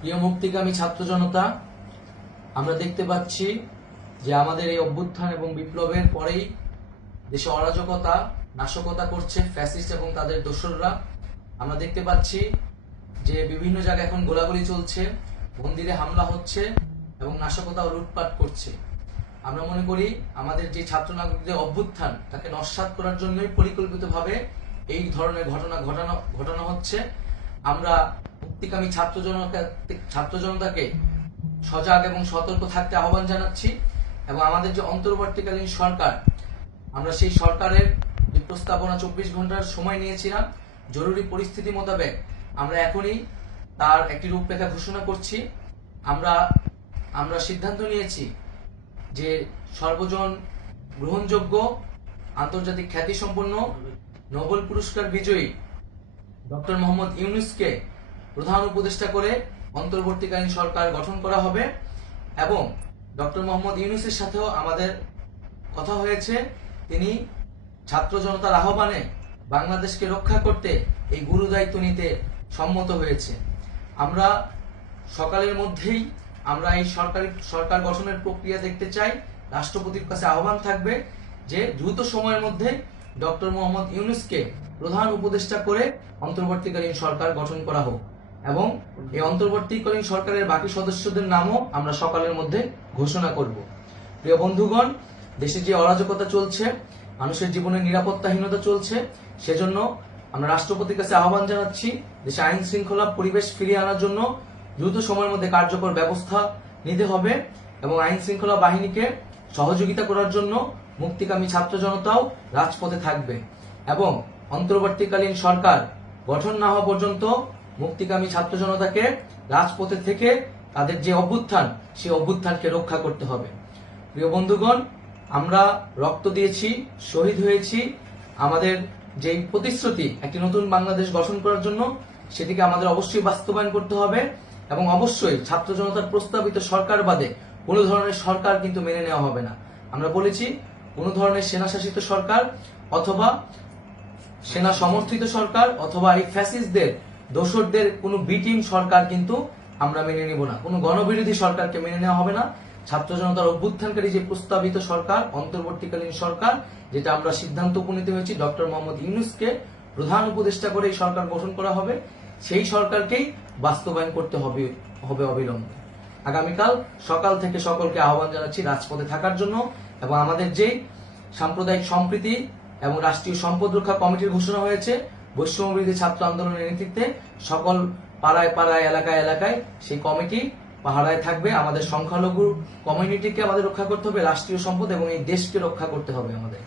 প্রিয় মুক্তিকামী ছাত্র জনতা, আমরা দেখতে পাচ্ছি যে আমাদের এই অভ্যুত্থান এবং বিপ্লবের পরেই দেশে অরাজকতা নাশকতা করছে ফ্যাসিস্ট এবং তাদের দোসররা। আমরা দেখতে পাচ্ছি যে বিভিন্ন জায়গায় এখন গোলাগুলি চলছে, মন্দিরে হামলা হচ্ছে এবং নাশকতা ও লুটপাট করছে। আমরা মনে করি আমাদের যে ছাত্র নাগরিকদের অভ্যুত্থান তাকে নস্যাৎ করার জন্যই পরিকল্পিতভাবে এই ধরনের ঘটনা হচ্ছে। আমরা মুক্তিকামী ছাত্র জনতাকে সজাগ এবং সতর্ক থাকতে আহ্বান জানাচ্ছি এবং আমাদের যে অন্তর্বর্তীকালীন সরকার, আমরা সেই সরকারের যে প্রস্তাবনা 24 ঘন্টার সময় নিয়েছিলাম, জরুরি পরিস্থিতি মোতাবেক আমরা এখনই তার একটি রূপরেখা ঘোষণা করছি। আমরা সিদ্ধান্ত নিয়েছি যে সর্বজন গ্রহণযোগ্য আন্তর্জাতিক খ্যাতিসম্পন্ন নোবেল পুরস্কার বিজয়ী ডক্টর মোহাম্মদ ইউনূসকে প্রধান উপদেষ্টা করে অন্তর্বর্তীকালীন সরকার গঠন করা হবে এবং ডক্টর মোহাম্মদ ইউনূসের সাথেও আমাদের কথা হয়েছে। তিনি ছাত্র জনতার আহ্বানে বাংলাদেশকে রক্ষা করতে এই গুরু দায়িত্ব নিতে সম্মত হয়েছে। আমরা সকালের মধ্যেই আমরা এই সরকার গঠনের প্রক্রিয়া দেখতে চাই। রাষ্ট্রপতির কাছে আহ্বান থাকবে যে দ্রুত সময়ের মধ্যে ডক্টর মোহাম্মদ ইউনূসকে প্রধান উপদেষ্টা করে অন্তর্বর্তীকালীন সরকার গঠন করা হোক এবং এই অন্তর্বর্তীকালীন সরকারের বাকি সদস্যদের নামও আমরা সকালের মধ্যে ঘোষণা করব। প্রিয় বন্ধুগণ, দেশে যে অরাজকতা চলছে, মানুষের জীবনের নিরাপত্তাহীনতা চলছে, সেজন্য আমরা রাষ্ট্রপতির কাছে আহ্বান জানাচ্ছি দেশে আইন শৃঙ্খলা পরিবেশ ফিরিয়ে আনার জন্য দ্রুত সময়ের মধ্যে কার্যকর ব্যবস্থা নিতে হবে এবং আইন শৃঙ্খলা বাহিনীকে সহযোগিতা করার জন্য মুক্তিকামী ছাত্র জনতাও রাজপথে থাকবে এবং অন্তর্বর্তীকালীন সরকার গঠন না হওয়া পর্যন্ত মুক্তিকামী ছাত্র জনতাকে রাজপথে থেকে তাদের যে অভ্যুত্থান, সেই অভ্যুত্থানকে রক্ষা করতে হবে। প্রিয় বন্ধুগণ, আমরা রক্ত দিয়েছি, শহীদ হয়েছি। আমাদের যে প্রতিশ্রুতি একটি নতুন বাংলাদেশ গঠন করার জন্য, সেটিকে আমাদের অবশ্যই বাস্তবায়ন করতে হবে এবং অবশ্যই ছাত্র জনতার প্রস্তাবিত সরকার বাদে কোনো ধরনের সরকার কিন্তু মেনে নেওয়া হবে না। আমরা বলেছি কোনো ধরনের সেনাশাসিত সরকার অথবা সেনা সমর্থিত সরকার অথবা এই ফ্যাসিস্টদের দোসরদের কোনো বি টিম সরকার কিন্তু আমরা মেনে নেব না। কোনো গণবিরোধী সরকারকে মেনে নেওয়া হবে না। ছাত্র জনতার অভ্যুত্থানকারী যে প্রস্তাবিত সরকার, অন্তর্বর্তীকালীন সরকার, যেটা আমরা সিদ্ধান্ত উপনীত হয়েছি ডক্টর মোহাম্মদ ইউনূসকে প্রধান উপদেষ্টা করে এই সরকার গঠন করা হবে, সেই সরকারকেই বাস্তবায়ন করতে হবে অবিলম্বে। আগামীকাল সকাল থেকে সকলকে আহ্বান জানাচ্ছি রাজপথে থাকার জন্য এবং আমাদের যে সাম্প্রদায়িক সম্প্রীতি এবং রাষ্ট্রীয় সম্পদ রক্ষা কমিটির ঘোষণা হয়েছে বৈষম্যবিরোধী ছাত্র আন্দোলনের নেতৃত্বে, সকল পাড়ায় পাড়ায় এলাকায় এলাকায় সেই কমিটি পাহারায় থাকবে। আমাদের সংখ্যালঘু কমিউনিটিকে আমাদের রক্ষা করতে হবে, রাষ্ট্রীয় সম্পদ এবং এই দেশকে রক্ষা করতে হবে আমাদের।